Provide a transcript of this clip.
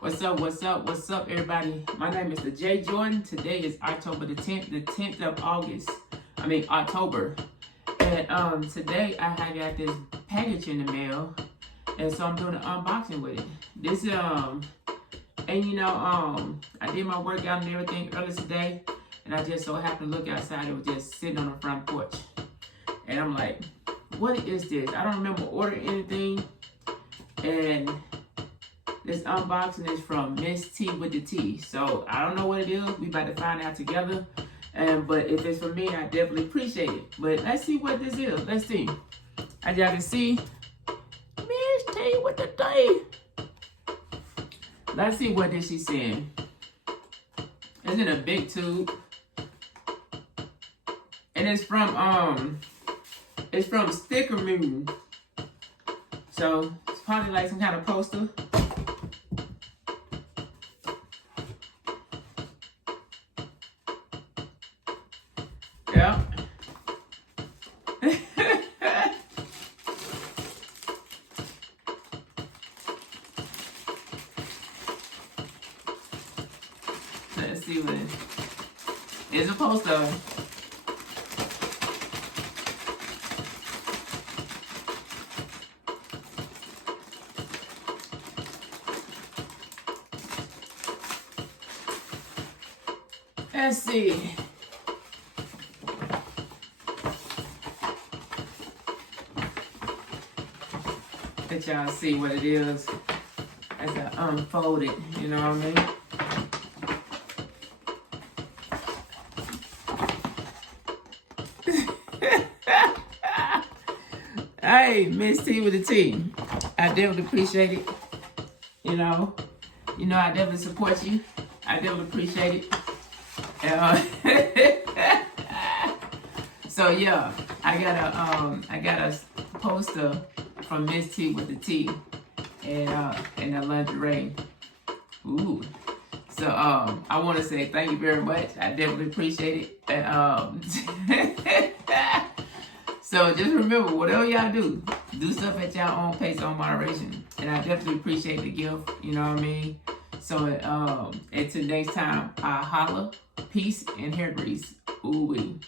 What's up, everybody? My name is TheJ Jordan. Today is October the 10th of October. And today I got this package in the mail, and so I'm doing an unboxing with it. This I did my workout and everything earlier today, and I just so happened to look outside. It was just sitting on the front porch, and I'm like, what is this? I don't remember ordering anything, and this unboxing is from Miss T with the T. So I don't know what it is. We about to find out together. But if it's for me, I definitely appreciate it. But let's see what this is. Let's see. As y'all can see, Miss T with the T. Let's see what this she's saying. It's in a big tube. And it's from Sticker Moon. So it's probably like some kind of poster. Yeah. Let's see what it is. A poster. Let's see. Let y'all see what it is as I unfold it, you know what I mean? Hey, Miss T with the T. I definitely appreciate it. You know, I definitely support you. I definitely appreciate it. So yeah, I got a poster from Miss T with the T and the lingerie. Ooh. So I want to say thank you very much. I definitely appreciate it. And so just remember, whatever y'all do stuff at y'all own pace, on moderation. And I definitely appreciate the gift. You know what I mean? So until next time, I holla, peace, and hair grease. Ooh wee.